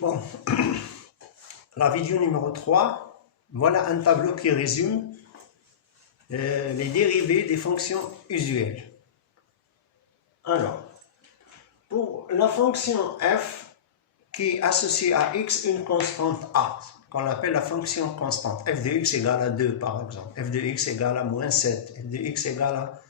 Bon, la vidéo numéro 3, voilà un tableau qui résume les dérivées des fonctions usuelles. Alors, pour la fonction f qui est associée à x une constante a, qu'on appelle la fonction constante, f de x égale à 2 par exemple, f de x égale à moins 7, f de x égale à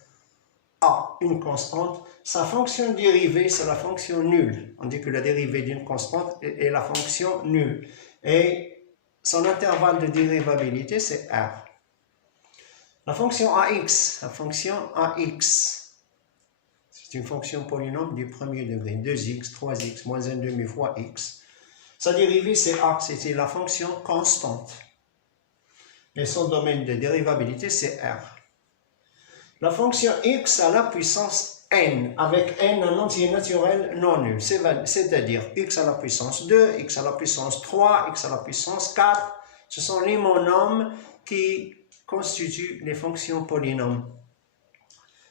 a, une constante, sa fonction dérivée c'est la fonction nulle. On dit que la dérivée d'une constante est la fonction nulle. Et son intervalle de dérivabilité c'est r. La fonction ax, c'est une fonction polynôme du premier degré, 2x, 3x, moins 1/2 fois x. Sa dérivée c'est a, c'était la fonction constante. Et son domaine de dérivabilité c'est r. La fonction x à la puissance n, avec n un entier naturel non nul, c'est-à-dire x à la puissance 2, x à la puissance 3, x à la puissance 4, ce sont les monomes qui constituent les fonctions polynômes.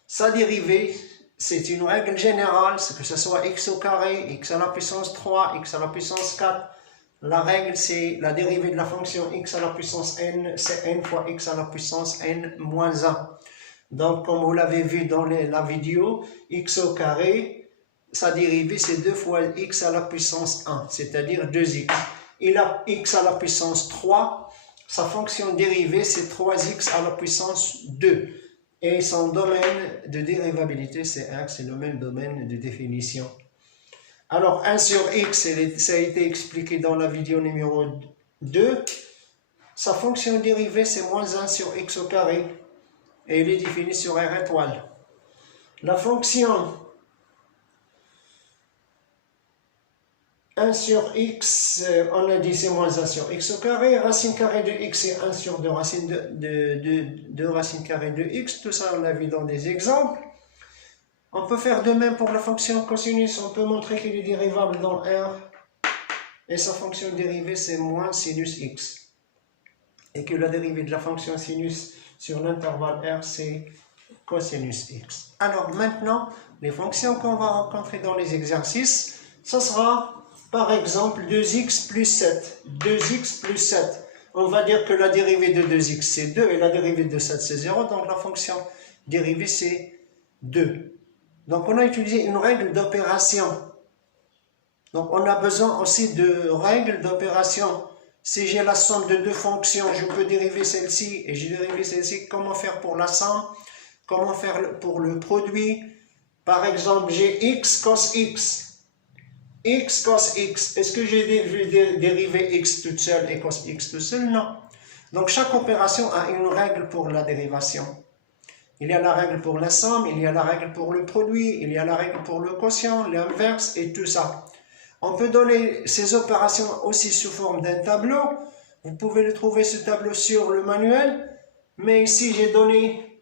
Sa dérivée, c'est une règle générale, que ce soit x au carré, x à la puissance 3, x à la puissance 4. La règle, c'est la dérivée de la fonction x à la puissance n, c'est n fois x à la puissance n moins 1. Donc, comme vous l'avez vu dans la vidéo, x au carré, sa dérivée, c'est 2 fois x à la puissance 1, c'est-à-dire 2x. Et la x à la puissance 3, sa fonction dérivée, c'est 3x à la puissance 2. Et son domaine de dérivabilité, c'est r, c'est le même domaine de définition. Alors, 1 sur x, ça a été expliqué dans la vidéo numéro 2. Sa fonction dérivée, c'est moins 1 sur x au carré. Et il est défini sur R étoile. La fonction 1 sur x, on a dit c'est moins 1 sur x au carré, racine carrée de x c'est 1 sur 2 racine de racine carrée de x, tout ça on l'a vu dans des exemples. On peut faire de même pour la fonction cosinus, on peut montrer qu'il est dérivable dans R, et sa fonction dérivée c'est moins sinus x. Et que la dérivée de la fonction sinus sur l'intervalle R, c'est cosinus x. Alors maintenant, les fonctions qu'on va rencontrer dans les exercices, ce sera par exemple 2x plus 7. 2x plus 7. On va dire que la dérivée de 2x c'est 2 et la dérivée de 7 c'est 0, donc la fonction dérivée c'est 2. Donc on a utilisé une règle d'opération. Donc on a besoin aussi de règles d'opération. Si j'ai la somme de deux fonctions, je peux dériver celle-ci et j'ai dérivé celle-ci. Comment faire pour la somme? Comment faire pour le produit? Par exemple, j'ai x cos x. X cos x. Est-ce que j'ai dérivé x toute seule et cos x toute seule? Non. Donc chaque opération a une règle pour la dérivation. Il y a la règle pour la somme, il y a la règle pour le produit, il y a la règle pour le quotient, l'inverse et tout ça. On peut donner ces opérations aussi sous forme d'un tableau. Vous pouvez le trouver ce tableau sur le manuel. Mais ici, j'ai donné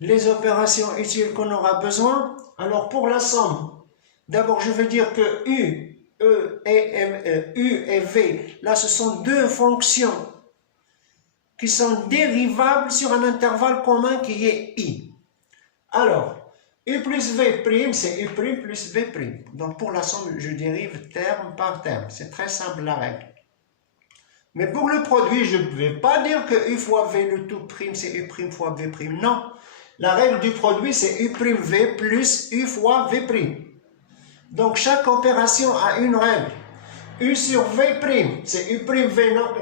les opérations utiles qu'on aura besoin. Alors, pour la somme, d'abord, je veux dire que U et V, là, ce sont deux fonctions qui sont dérivables sur un intervalle commun qui est I. Alors, U plus V', c'est U' plus V'. Donc pour la somme, je dérive terme par terme. C'est très simple la règle. Mais pour le produit, je ne vais pas dire que U fois V le tout prime, c'est U' fois V'. Non. La règle du produit, c'est U''V plus U fois V'. Donc chaque opération a une règle. U sur V', c'est U''V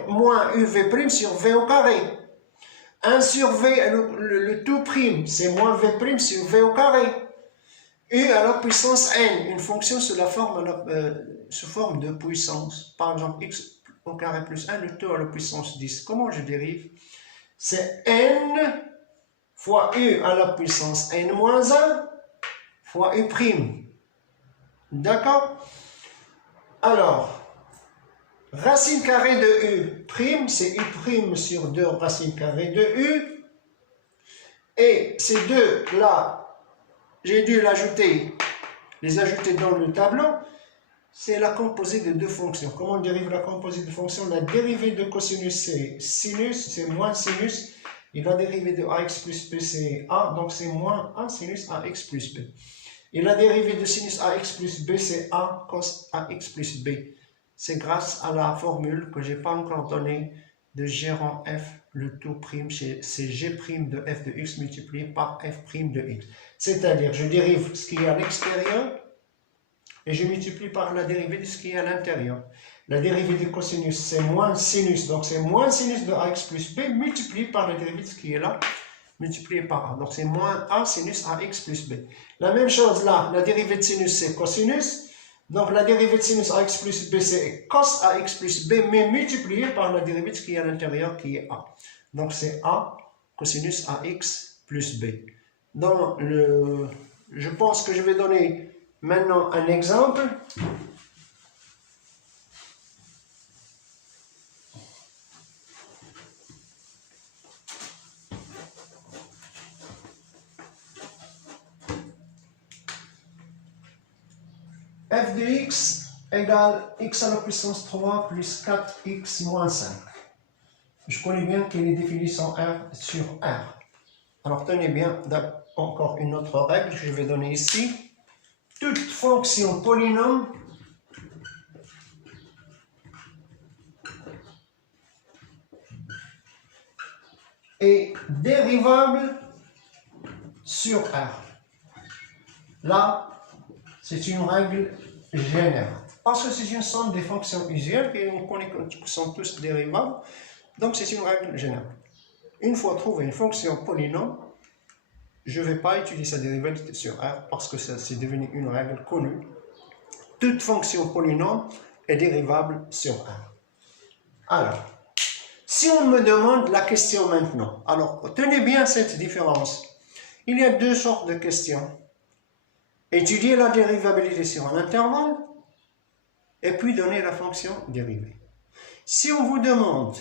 moins UV' sur V au carré. 1 sur V, le tout prime, c'est moins V' sur V au carré. U à la puissance n, une fonction sous forme de puissance. Par exemple, x au carré plus 1, le tout à la puissance 10. Comment je dérive? C'est n fois U à la puissance n moins 1 fois U'. D'accord? Alors, racine carrée de U', c'est U' sur 2 racine carrée de U. Et ces deux-là, j'ai dû les ajouter dans le tableau. C'est la composée de deux fonctions. Comment on dérive la composée de fonctions? La dérivée de cosinus, c'est sinus, c'est moins sinus. Et la dérivée de ax plus b, c'est a, donc c'est moins 1 sinus ax plus b. Et la dérivée de sinus ax plus b, c'est a cos ax plus b. c'est grâce à la formule que je n'ai pas encore donnée de g rang f, le tout prime, c'est g' de f de x multiplié par f' de x. C'est-à-dire, je dérive ce qui est à l'extérieur et je multiplie par la dérivée de ce qui est à l'intérieur. La dérivée du cosinus, c'est moins sinus, donc c'est moins sinus de ax plus b multiplié par la dérivée de ce qui est là, multiplié par a. Donc c'est moins a sinus ax plus b. La même chose là, la dérivée de sinus, c'est cosinus. Donc la dérivée de sinus ax plus b, c'est cos ax plus b, mais multiplié par la dérivée de ce qui est à l'intérieur, qui est a. Donc c'est a cosinus ax plus b. Je pense que je vais donner maintenant un exemple. F de x égale x à la puissance 3 plus 4x moins 5. Je connais bien qu'il est défini sans R sur R. Alors tenez bien, encore une autre règle que je vais donner ici. Toute fonction polynôme est dérivable sur R. Là, c'est une règle générale. Parce que c'est une somme des fonctions usuelles et on connaît qu'ils sont tous dérivables. Donc c'est une règle générale. Une fois trouvé une fonction polynôme, je ne vais pas étudier sa dérivée sur R parce que c'est devenu une règle connue. Toute fonction polynôme est dérivable sur R. Alors, si on me demande la question maintenant, alors tenez bien cette différence. Il y a deux sortes de questions. Étudier la dérivabilité sur un intervalle et puis donner la fonction dérivée. Si on vous demande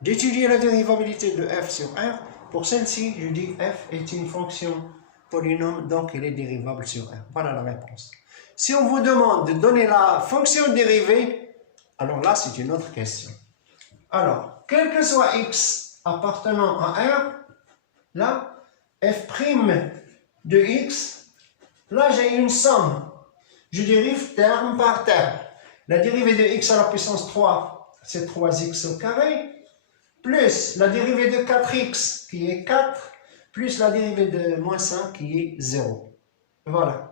d'étudier la dérivabilité de f sur R, pour celle-ci, je dis f est une fonction polynôme, donc elle est dérivable sur R. Voilà la réponse. Si on vous demande de donner la fonction dérivée, alors là, c'est une autre question. Alors, quel que soit x appartenant à R, là, f' de x, là, j'ai une somme. Je dérive terme par terme. La dérivée de x à la puissance 3, c'est 3x au carré, plus la dérivée de 4x, qui est 4, plus la dérivée de moins 5, qui est 0. Voilà.